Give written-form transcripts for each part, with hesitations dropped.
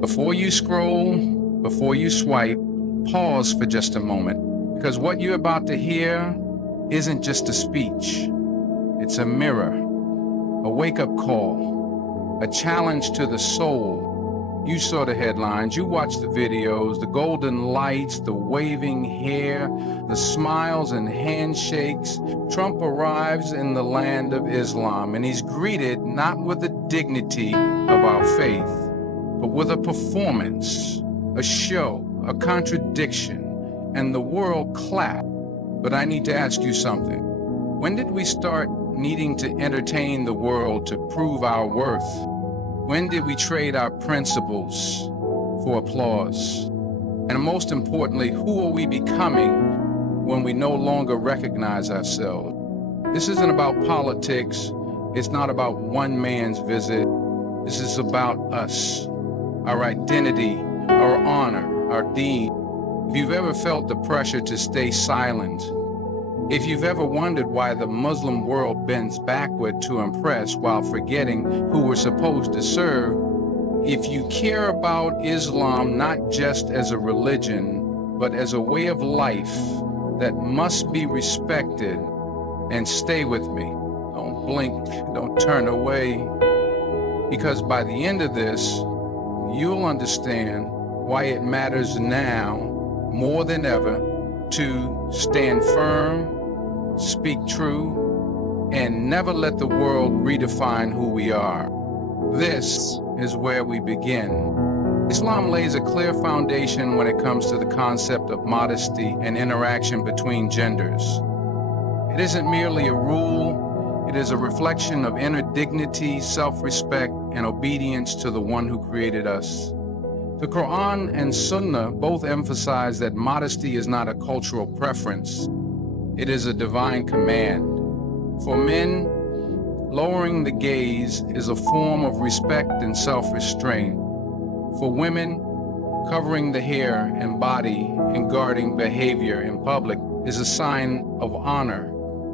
Before you scroll, before you swipe, pause for just a moment, because what you're about to hear isn't just a speech. It's a mirror, a wake-up call, a challenge to the soul. You saw the headlines, you watched the videos, the golden lights, the waving hair, the smiles and handshakes. Trump arrives in the land of Islam, and he's greeted not with the dignity of our faith, but with a performance, a show, a contradiction, and the world clapped. But I need to ask you something. When did we start needing to entertain the world to prove our worth? When did we trade our principles for applause? And most importantly, who are we becoming when we no longer recognize ourselves? This isn't about politics. It's not about one man's visit. This is about us, our identity, our honor, our deed. If you've ever felt the pressure to stay silent, if you've ever wondered why the Muslim world bends backward to impress while forgetting who we're supposed to serve, if you care about Islam not just as a religion, but as a way of life that must be respected, and stay with me. Don't blink, don't turn away, because by the end of this, you'll understand why it matters now more than ever to stand firm, speak true, and never let the world redefine who we are. This is where we begin. Islam lays a clear foundation when it comes to the concept of modesty and interaction between genders. It isn't merely a rule, it is a reflection of inner dignity, self-respect, and obedience to the one who created us. The Quran and Sunnah both emphasize that modesty is not a cultural preference. It is a divine command. For men, lowering the gaze is a form of respect and self-restraint. For women, covering the hair and body and guarding behavior in public is a sign of honor,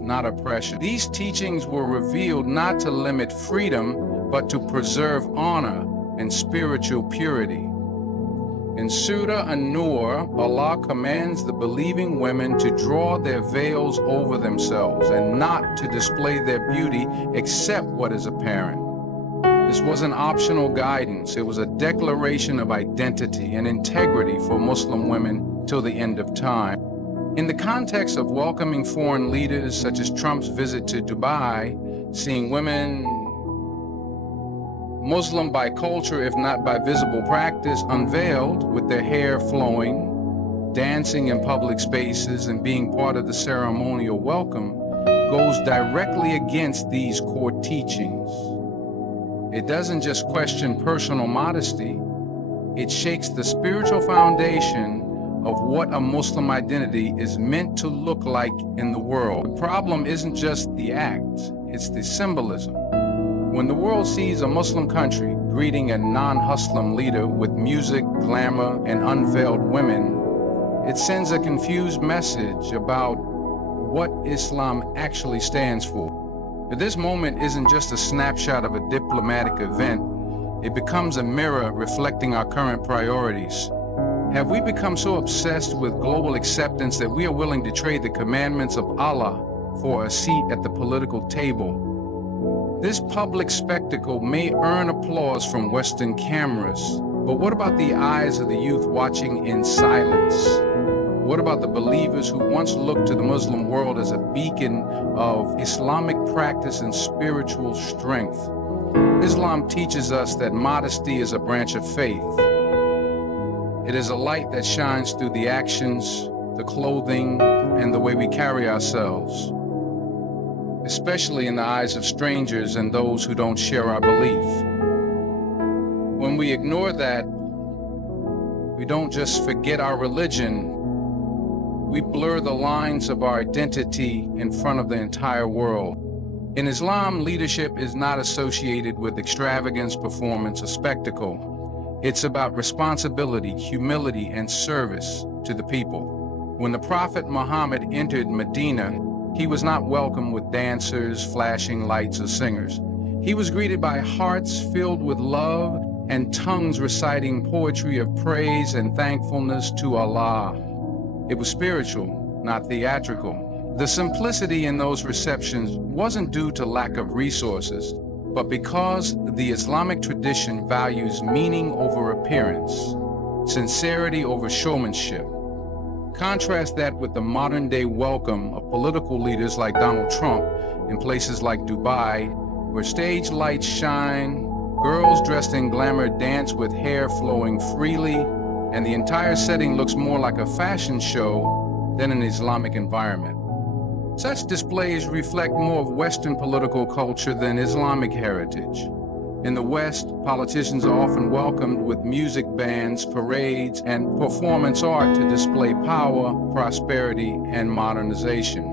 not oppression. These teachings were revealed not to limit freedom, but to preserve honor and spiritual purity. In Surah An-Nur, Allah commands the believing women to draw their veils over themselves and not to display their beauty except what is apparent. This wasn't optional guidance, it was a declaration of identity and integrity for Muslim women till the end of time. In the context of welcoming foreign leaders such as Trump's visit to Dubai, seeing women Muslim by culture, if not by visible practice, unveiled with their hair flowing, dancing in public spaces, and being part of the ceremonial welcome, goes directly against these core teachings. It doesn't just question personal modesty, it shakes the spiritual foundation of what a Muslim identity is meant to look like in the world. The problem isn't just the act, it's the symbolism. When the world sees a Muslim country greeting a non-Muslim leader with music, glamour, and unveiled women, it sends a confused message about what Islam actually stands for. But this moment isn't just a snapshot of a diplomatic event, it becomes a mirror reflecting our current priorities. Have we become so obsessed with global acceptance that we are willing to trade the commandments of Allah for a seat at the political table? This public spectacle may earn applause from Western cameras, but what about the eyes of the youth watching in silence? What about the believers who once looked to the Muslim world as a beacon of Islamic practice and spiritual strength? Islam teaches us that modesty is a branch of faith. It is a light that shines through the actions, the clothing, and the way we carry ourselves, especially in the eyes of strangers and those who don't share our belief. When we ignore that, we don't just forget our religion, we blur the lines of our identity in front of the entire world. In Islam, leadership is not associated with extravagance, performance, or spectacle. It's about responsibility, humility, and service to the people. When the Prophet Muhammad entered Medina, he was not welcomed with dancers, flashing lights, or singers. He was greeted by hearts filled with love, and tongues reciting poetry of praise and thankfulness to Allah. It was spiritual, not theatrical. The simplicity in those receptions wasn't due to lack of resources, but because the Islamic tradition values meaning over appearance, sincerity over showmanship. Contrast that with the modern-day welcome of political leaders like Donald Trump in places like Dubai, where stage lights shine, girls dressed in glamour dance with hair flowing freely, and the entire setting looks more like a fashion show than an Islamic environment. Such displays reflect more of Western political culture than Islamic heritage. In the West, politicians are often welcomed with music bands, parades, and performance art to display power, prosperity, and modernization.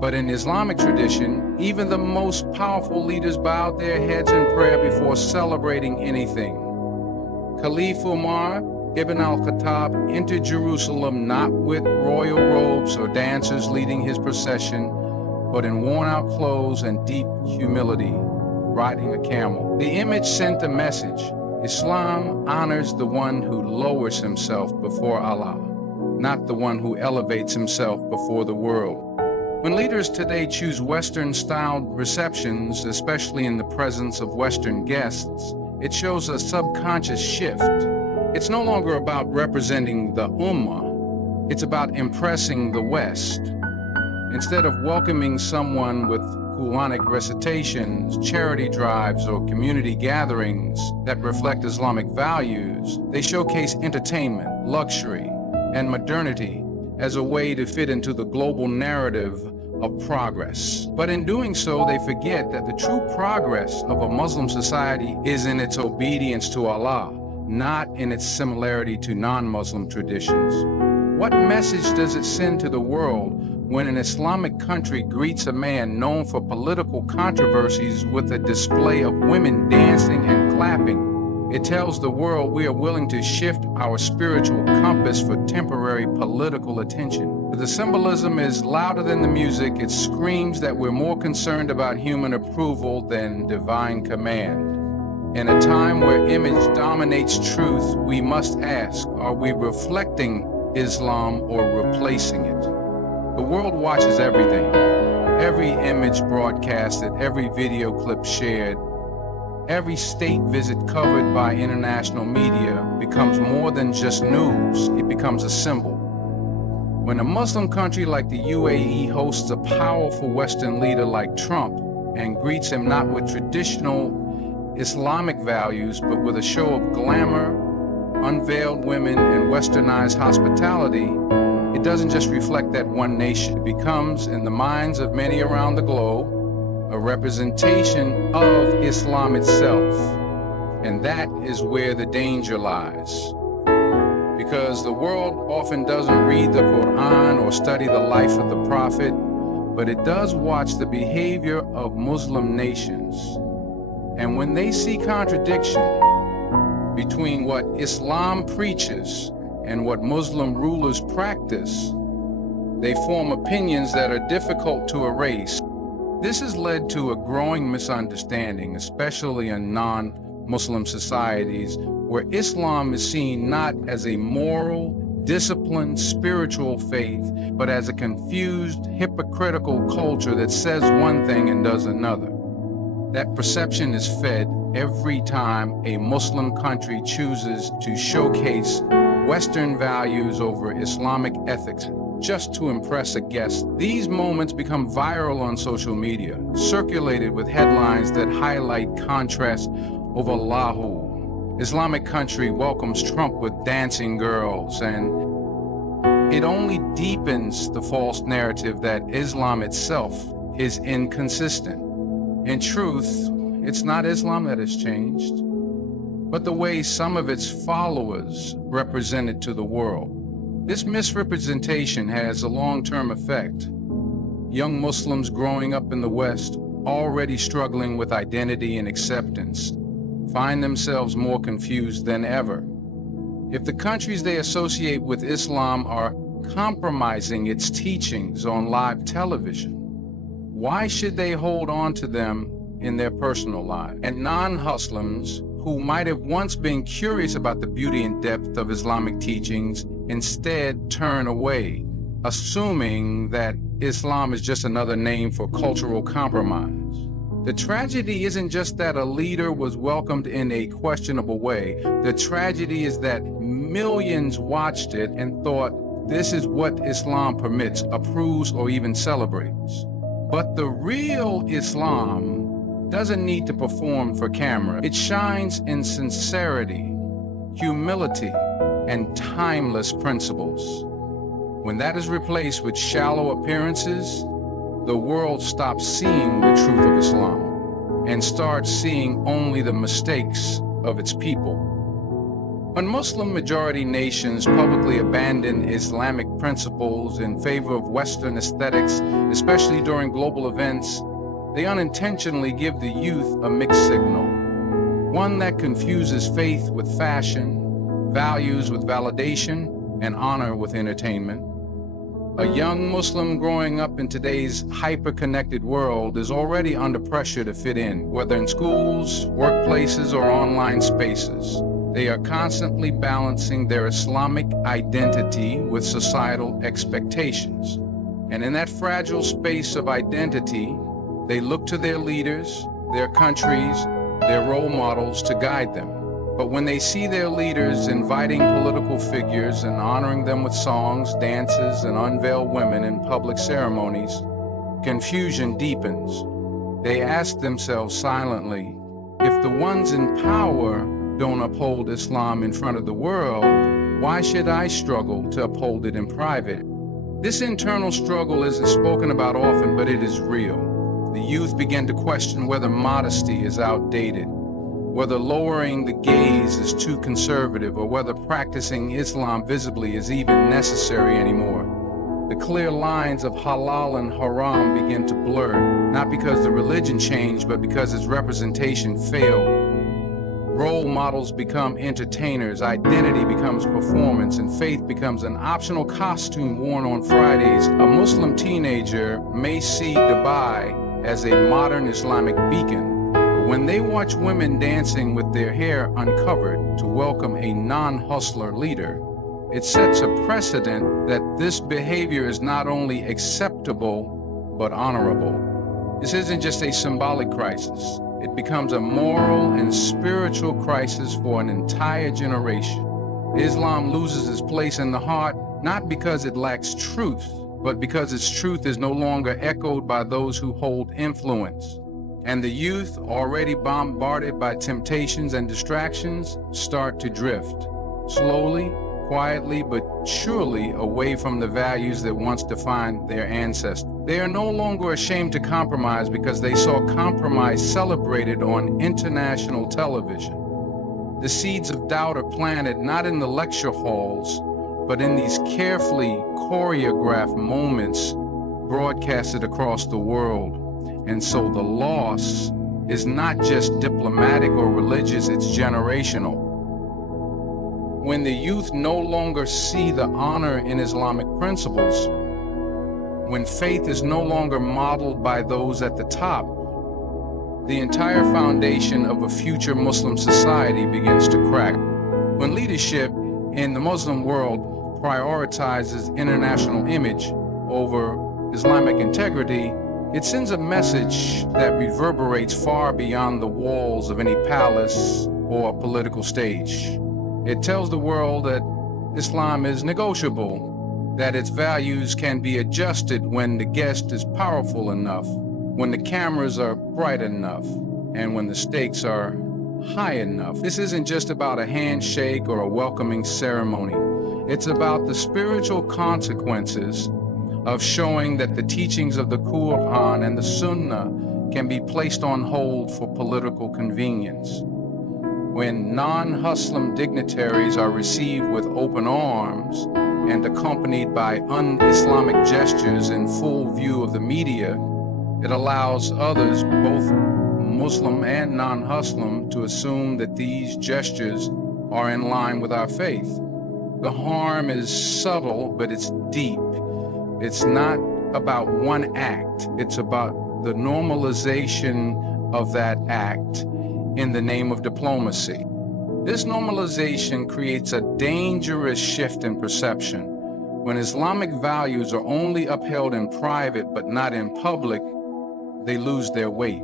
But in Islamic tradition, even the most powerful leaders bowed their heads in prayer before celebrating anything. Caliph Umar Ibn al-Khattab entered Jerusalem not with royal robes or dancers leading his procession, but in worn-out clothes and deep humility, riding a camel. The image sent a message. Islam honors the one who lowers himself before Allah, not the one who elevates himself before the world. When leaders today choose Western-styled receptions, especially in the presence of Western guests, it shows a subconscious shift. It's no longer about representing the Ummah, it's about impressing the West. Instead of welcoming someone with Quranic recitations, charity drives, or community gatherings that reflect Islamic values, they showcase entertainment, luxury, and modernity as a way to fit into the global narrative of progress. But in doing so, they forget that the true progress of a Muslim society is in its obedience to Allah, not in its similarity to non-Muslim traditions. What message does it send to the world when an Islamic country greets a man known for political controversies with a display of women dancing and clapping? It tells the world we are willing to shift our spiritual compass for temporary political attention. The symbolism is louder than the music. It screams that we're more concerned about human approval than divine command. In a time where image dominates truth, we must ask, are we reflecting Islam or replacing it? The world watches everything. Every image broadcasted, every video clip shared, every state visit covered by international media becomes more than just news, it becomes a symbol. When a Muslim country like the UAE hosts a powerful Western leader like Trump and greets him not with traditional Islamic values, but with a show of glamour, unveiled women, and westernized hospitality, it doesn't just reflect that one nation. It becomes, in the minds of many around the globe, a representation of Islam itself. And that is where the danger lies. Because the world often doesn't read the Quran or study the life of the Prophet, but it does watch the behavior of Muslim nations. And when they see contradiction between what Islam preaches and what Muslim rulers practice, they form opinions that are difficult to erase. This has led to a growing misunderstanding, especially in non-Muslim societies, where Islam is seen not as a moral, disciplined, spiritual faith, but as a confused, hypocritical culture that says one thing and does another. That perception is fed every time a Muslim country chooses to showcase Western values over Islamic ethics just to impress a guest. These moments become viral on social media, circulated with headlines that highlight contrast over Allahu. Islamic country welcomes Trump with dancing girls, and it only deepens the false narrative that Islam itself is inconsistent. In truth, it's not Islam that has changed, but the way some of its followers represent it to the world. This misrepresentation has a long-term effect. Young Muslims growing up in the West, already struggling with identity and acceptance, find themselves more confused than ever. If the countries they associate with Islam are compromising its teachings on live television, why should they hold on to them in their personal lives? And non-Muslims who might have once been curious about the beauty and depth of Islamic teachings instead turn away, assuming that Islam is just another name for cultural compromise. The tragedy isn't just that a leader was welcomed in a questionable way. The tragedy is that millions watched it and thought this is what Islam permits, approves, or even celebrates. But the real Islam doesn't need to perform for camera. It shines in sincerity, humility, and timeless principles. When that is replaced with shallow appearances, the world stops seeing the truth of Islam and starts seeing only the mistakes of its people. When Muslim-majority nations publicly abandon Islamic principles in favor of Western aesthetics, especially during global events, they unintentionally give the youth a mixed signal, one that confuses faith with fashion, values with validation, and honor with entertainment. A young Muslim growing up in today's hyper-connected world is already under pressure to fit in, whether in schools, workplaces, or online spaces. They are constantly balancing their Islamic identity with societal expectations. And in that fragile space of identity, they look to their leaders, their countries, their role models to guide them. But when they see their leaders inviting political figures and honoring them with songs, dances, and unveiled women in public ceremonies, confusion deepens. They ask themselves silently, if the ones in power don't uphold Islam in front of the world, why should I struggle to uphold it in private? This internal struggle isn't spoken about often, but it is real. The youth begin to question whether modesty is outdated, whether lowering the gaze is too conservative, or whether practicing Islam visibly is even necessary anymore. The clear lines of halal and haram begin to blur, not because the religion changed, but because its representation failed. Role models become entertainers, identity becomes performance, and faith becomes an optional costume worn on Fridays. A Muslim teenager may see Dubai as a modern Islamic beacon, when they watch women dancing with their hair uncovered to welcome a non-hustler leader, it sets a precedent that this behavior is not only acceptable, but honorable. This isn't just a symbolic crisis. It becomes a moral and spiritual crisis for an entire generation. Islam loses its place in the heart, not because it lacks truth, but because its truth is no longer echoed by those who hold influence. And the youth, already bombarded by temptations and distractions, start to drift, slowly, quietly, but surely away from the values that once defined their ancestors. They are no longer ashamed to compromise because they saw compromise celebrated on international television. The seeds of doubt are planted not in the lecture halls, but in these carefully choreographed moments broadcasted across the world. And so the loss is not just diplomatic or religious, it's generational. When the youth no longer see the honor in Islamic principles, when faith is no longer modeled by those at the top, the entire foundation of a future Muslim society begins to crack. When leadership in the Muslim world prioritizes international image over Islamic integrity, it sends a message that reverberates far beyond the walls of any palace or political stage. It tells the world that Islam is negotiable, that its values can be adjusted when the guest is powerful enough, when the cameras are bright enough, and when the stakes are high enough. This isn't just about a handshake or a welcoming ceremony. It's about the spiritual consequences of showing that the teachings of the Quran and the Sunnah can be placed on hold for political convenience. When non-Muslim dignitaries are received with open arms and accompanied by un-Islamic gestures in full view of the media, it allows others, both Muslim and non-Muslim, to assume that these gestures are in line with our faith. The harm is subtle, but it's deep. It's not about one act. It's about the normalization of that act in the name of diplomacy. This normalization creates a dangerous shift in perception. When Islamic values are only upheld in private but not in public, they lose their weight.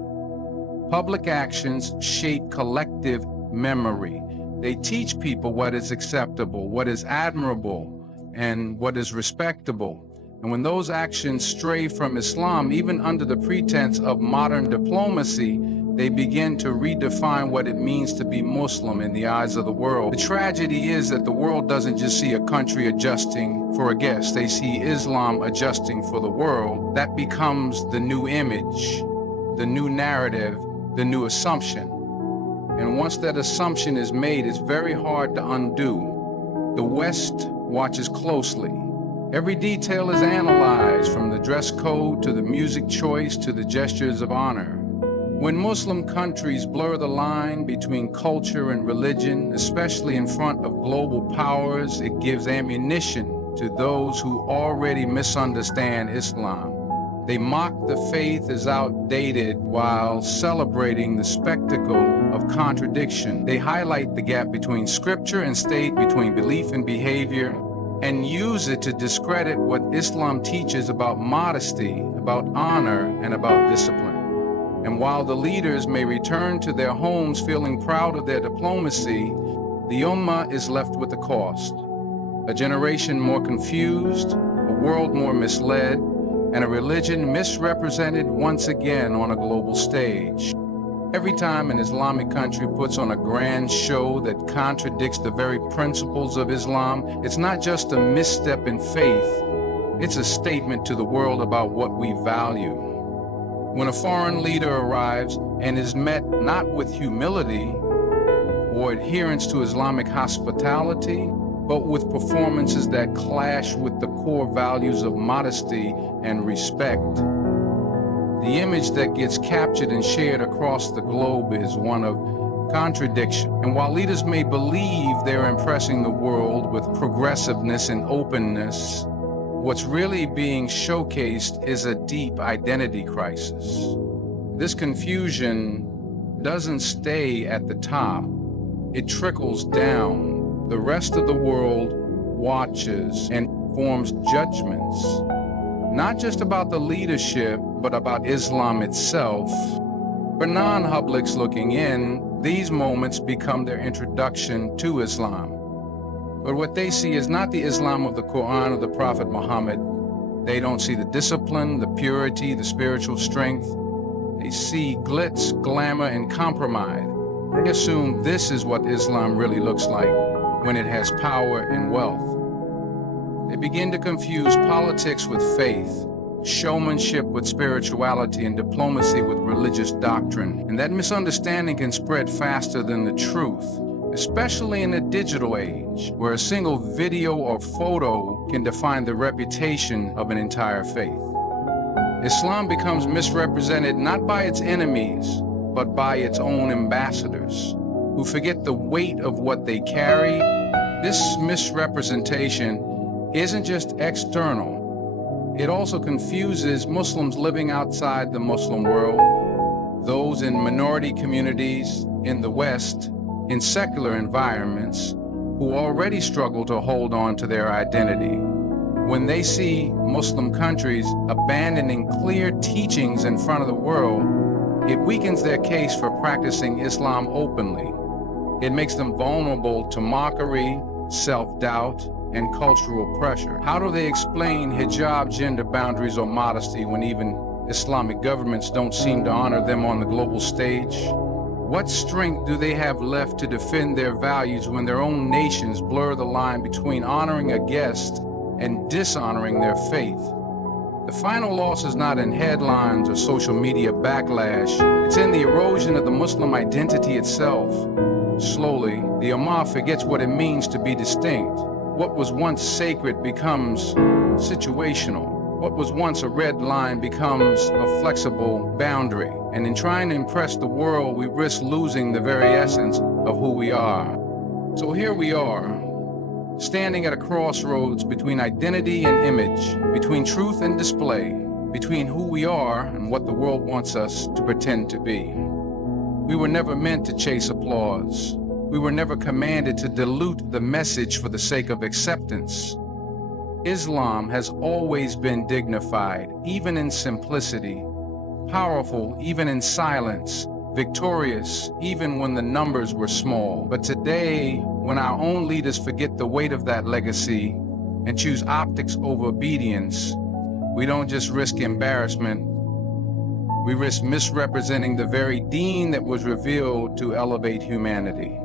Public actions shape collective memory. They teach people what is acceptable, what is admirable, and what is respectable. And when those actions stray from Islam, even under the pretense of modern diplomacy, they begin to redefine what it means to be Muslim in the eyes of the world. The tragedy is that the world doesn't just see a country adjusting for a guest. They see Islam adjusting for the world. That becomes the new image, the new narrative, the new assumption. And once that assumption is made, it's very hard to undo. The West watches closely. Every detail is analyzed, from the dress code to the music choice to the gestures of honor. When Muslim countries blur the line between culture and religion, especially in front of global powers, it gives ammunition to those who already misunderstand Islam. They mock the faith as outdated while celebrating the spectacle of contradiction. They highlight the gap between scripture and state, between belief and behavior, and use it to discredit what Islam teaches about modesty, about honor, and about discipline. And while the leaders may return to their homes feeling proud of their diplomacy, the Ummah is left with the cost. A generation more confused, a world more misled, and a religion misrepresented once again on a global stage. Every time an Islamic country puts on a grand show that contradicts the very principles of Islam, it's not just a misstep in faith, it's a statement to the world about what we value. When a foreign leader arrives and is met not with humility or adherence to Islamic hospitality, but with performances that clash with the core values of modesty and respect, the image that gets captured and shared across the globe is one of contradiction. And while leaders may believe they're impressing the world with progressiveness and openness, what's really being showcased is a deep identity crisis. This confusion doesn't stay at the top, it trickles down. The rest of the world watches and forms judgments, not just about the leadership, but about Islam itself. For non-publics looking in, these moments become their introduction to Islam. But what they see is not the Islam of the Quran or the Prophet Muhammad. They don't see the discipline, the purity, the spiritual strength. They see glitz, glamour, and compromise. They assume this is what Islam really looks like when it has power and wealth. They begin to confuse politics with faith, showmanship with spirituality, and diplomacy with religious doctrine. And that misunderstanding can spread faster than the truth, especially in a digital age, where a single video or photo can define the reputation of an entire faith. Islam becomes misrepresented not by its enemies, but by its own ambassadors, who forget the weight of what they carry. This misrepresentation isn't just external. It also confuses Muslims living outside the Muslim world, those in minority communities in the West, in secular environments, who already struggle to hold on to their identity. When they see Muslim countries abandoning clear teachings in front of the world, it weakens their case for practicing Islam openly. It makes them vulnerable to mockery, self-doubt, and cultural pressure. How do they explain hijab, gender boundaries, or modesty when even Islamic governments don't seem to honor them on the global stage? What strength do they have left to defend their values when their own nations blur the line between honoring a guest and dishonoring their faith? The final loss is not in headlines or social media backlash. It's in the erosion of the Muslim identity itself. Slowly, the Ummah forgets what it means to be distinct. What was once sacred becomes situational. What was once a red line becomes a flexible boundary. And in trying to impress the world, we risk losing the very essence of who we are. So here we are, standing at a crossroads between identity and image, between truth and display, between who we are and what the world wants us to pretend to be. We were never meant to chase applause. We were never commanded to dilute the message for the sake of acceptance. Islam has always been dignified, even in simplicity, powerful, even in silence, victorious, even when the numbers were small. But today, when our own leaders forget the weight of that legacy and choose optics over obedience, we don't just risk embarrassment, we risk misrepresenting the very deen that was revealed to elevate humanity.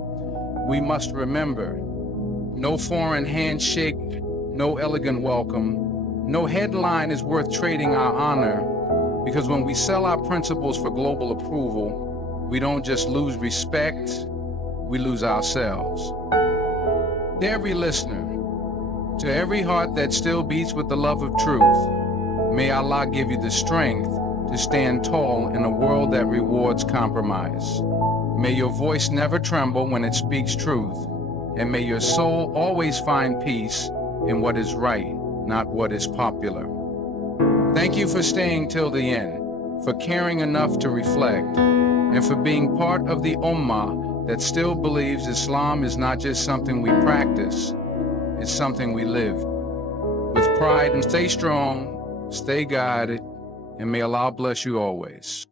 We must remember, no foreign handshake, no elegant welcome, no headline is worth trading our honor, because when we sell our principles for global approval, we don't just lose respect, we lose ourselves. To every listener, to every heart that still beats with the love of truth, may Allah give you the strength to stand tall in a world that rewards compromise. May your voice never tremble when it speaks truth, and may your soul always find peace in what is right, not what is popular. Thank you for staying till the end, for caring enough to reflect, and for being part of the Ummah that still believes Islam is not just something we practice, it's something we live. With pride, and stay strong, stay guided, and may Allah bless you always.